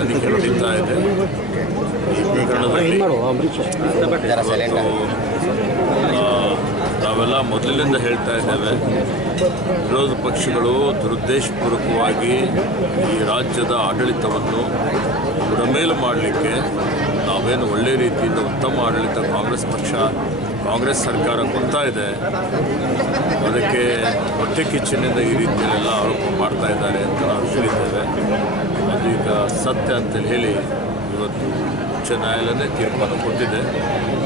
ತನಿಖೆ ನಡೀತಾ ಇದೆ. ಈ ಪ್ರಕರಣದಲ್ಲಿ ನಾವೆಲ್ಲ ಮೊದಲಿನಿಂದ ಹೇಳ್ತಾ ಇದ್ದೇವೆ, ವಿರೋಧ ಪಕ್ಷಗಳು ದುರುದ್ದೇಶಪೂರ್ವಕವಾಗಿ ಈ ರಾಜ್ಯದ ಆಡಳಿತವನ್ನು ಬುಡಮೇಲು ಮಾಡಲಿಕ್ಕೆ ನಾವೇನು ಒಳ್ಳೆಯ ರೀತಿಯಿಂದ ಉತ್ತಮ ಆಡಳಿತ ಕಾಂಗ್ರೆಸ್ ಸರ್ಕಾರ ಕೊಡ್ತಾ ಇದೆ, ಅದಕ್ಕೆ ಹೊಟ್ಟೆ ಕಿಚ್ಚಿನಿಂದ ಈ ರೀತಿಯಲ್ಲೆಲ್ಲ ಆರೋಪ ಮಾಡ್ತಾ ಇದ್ದಾರೆ ಅಂತ ನಾವು ಹೇಳಿದ್ದೇವೆ. ಅದು ಈಗ ಸತ್ಯ ಅಂತೇಳಿ ಹೇಳಿ ಇವತ್ತು ಉಚ್ಚ ನ್ಯಾಯಾಲಯನೇ ತೀರ್ಪನ್ನು ಕೊಟ್ಟಿದೆ.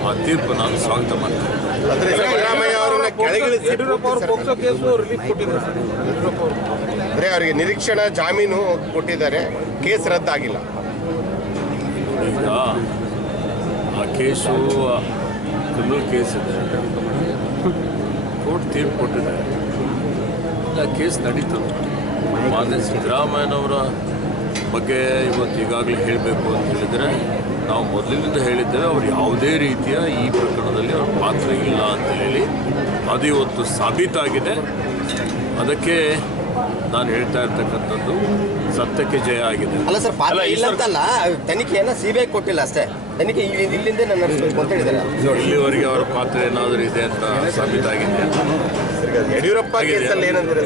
ಆ ತೀರ್ಪು ನಾನು ಸ್ವಾಗತ ಮಾಡ್ತೇನೆ. ಅಂದರೆ ಅವರಿಗೆ ನಿರೀಕ್ಷಣಾ ಜಾಮೀನು ಕೊಟ್ಟಿದ್ದಾರೆ, ಕೇಸ್ ರದ್ದಾಗಿಲ್ಲ. ಈಗ ಆ ಕೇಸು ಕ್ರಿಮಿನಲ್ ಕೇಸ್ ಇದೆ, ಕೋರ್ಟ್ ತೀರ್ಪು ಕೊಟ್ಟಿದೆ, ಆ ಕೇಸ್ ನಡೀತದೆ. ಮಾನ್ಯ ಸಿದ್ದರಾಮಯ್ಯನವರ ಬಗ್ಗೆ ಇವತ್ತು ಈಗಾಗಲೇ ಹೇಳಬೇಕು ಅಂತ ಹೇಳಿದರೆ, ನಾವು ಮೊದಲಿನಿಂದ ಹೇಳಿದ್ದೇವೆ ಅವರು ಯಾವುದೇ ರೀತಿಯ ಈ ಪ್ರಕರಣದಲ್ಲಿ ಅವ್ರ ಪಾತ್ರ ಇಲ್ಲ ಅಂತ ಹೇಳಿ. ಅದು ಇವತ್ತು ಸಾಬೀತಾಗಿದೆ. ಅದಕ್ಕೆ ನಾನು ಹೇಳ್ತಾ ಇರ್ತಕ್ಕಂಥದ್ದು ಸತ್ಯಕ್ಕೆ ಜಯ ಆಗಿದೆ. ಅಲ್ಲ ಸರ್, ಪಾತ್ರ ಇಲ್ಲ ಅಂತಲ್ಲ, ತನಿಖೆಯನ್ನು ಸಿಬಿಐ ಕೊಟ್ಟಿಲ್ಲ ಅಷ್ಟೇ. ತನಿಖೆ ಇಲ್ಲಿಂದ ನಡೆಸಬೇಕು ಅಂತ ಹೇಳಿದ್ದಾರೆ. ಇಲ್ಲಿವರೆಗೆ ಅವರ ಪಾತ್ರ ಏನಾದರೂ ಇದೆ ಅಂತ ಸಾಬೀತಾಗಿದೆ. ಯಡಿಯೂರಪ್ಪ ಕೇಸಲ್ಲಿ ಏನಂದ್ರೆ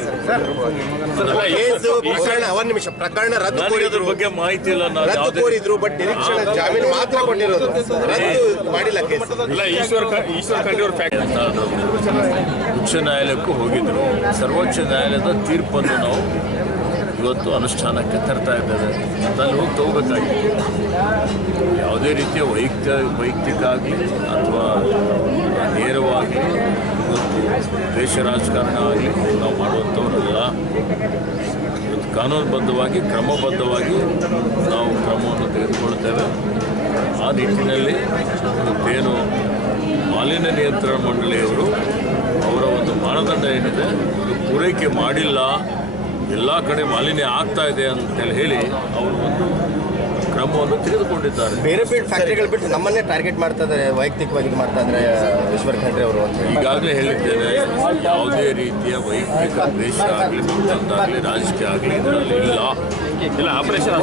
ಪ್ರಕರಣ ರದ್ದು ಕೋರಿದ್ರ ಬಗ್ಗೆ ಮಾಹಿತಿ ಇಲ್ಲ. ರದ್ದು ಕೋರಿದ್ರು, ಬಟ್ ನಿರೀಕ್ಷಣಾ ಜಾಮೀನು ಮಾತ್ರ ಕೊಟ್ಟಿರೋದು, ರದ್ದು ಮಾಡಿಲ್ಲ ಕೇಸ್. ಈಶ್ವರ್ ಖಂಡ್ರೆ ಉಚ್ಚ ನ್ಯಾಯಾಲಯಕ್ಕೂ ಹೋಗಿದ್ರು. ಸರ್ವೋಚ್ಚ ನ್ಯಾಯಾಲಯದ ತೀರ್ಪನ್ನು ನಾವು ಇವತ್ತು ಅನುಷ್ಠಾನಕ್ಕೆ ತರ್ತಾ ಇದ್ದೇವೆ. ಅಲ್ಲಿ ಹೋಗಿ ತಗೋಬೇಕಾಗಿತ್ತು. ಯಾವುದೇ ರೀತಿಯ ವೈಯಕ್ತಿಕ ಆಗಲಿ ಅಥವಾ ನೇರವಾಗಿ ಇವತ್ತು ದೇಶ ರಾಜಕಾರಣ ಆಗಲಿ ನಾವು ಮಾಡುವಂಥವರಲ್ಲ. ಇವತ್ತು ಕಾನೂನುಬದ್ಧವಾಗಿ ಕ್ರಮಬದ್ಧವಾಗಿ ನಾವು ಕ್ರಮವನ್ನು ತೆಗೆದುಕೊಳ್ತೇವೆ. ಆ ನಿಟ್ಟಿನಲ್ಲಿ ಇವತ್ತೇನು ಮಾಲಿನ್ಯ ನಿಯಂತ್ರಣ ಮಂಡಳಿಯವರು ಅವರ ಒಂದು ಮಾನದಂಡ ಏನಿದೆ ಅದು ಪೂರೈಕೆ ಮಾಡಿಲ್ಲ, ಎಲ್ಲ ಕಡೆ ಮಾಲಿನ್ಯ ಆಗ್ತಾ ಇದೆ ಅಂತೇಳಿ ಹೇಳಿ ಅವರು ಒಂದು ಕ್ರಮವನ್ನು ತೆಗೆದುಕೊಂಡಿದ್ದಾರೆ. ಬೇರೆ ಫ್ಯಾಕ್ಟ್ರಿಗಳು ಬಿಟ್ಟು ನಮ್ಮನ್ನೇ ಟಾರ್ಗೆಟ್ ಮಾಡ್ತಾ ಇದ್ದಾರೆ, ವೈಯಕ್ತಿಕವಾಗಿ ಮಾಡ್ತಾ ಇದ್ದಾರೆ ಈಶ್ವರ್ ಖಂಡ್ರೆ ಅವರು. ಈಗಾಗಲೇ ಹೇಳಿದ್ದೇನೆ, ಯಾವುದೇ ರೀತಿಯ ವೈಯಕ್ತಿಕ ದ್ವೇಷ ಆಗಲಿ, ಮತ್ತೊಂದಾಗಲಿ, ರಾಜಕೀಯ ಆಗಲಿ ಇದರಲ್ಲಿ ಇಲ್ಲ. ಆಪರೇಷನ್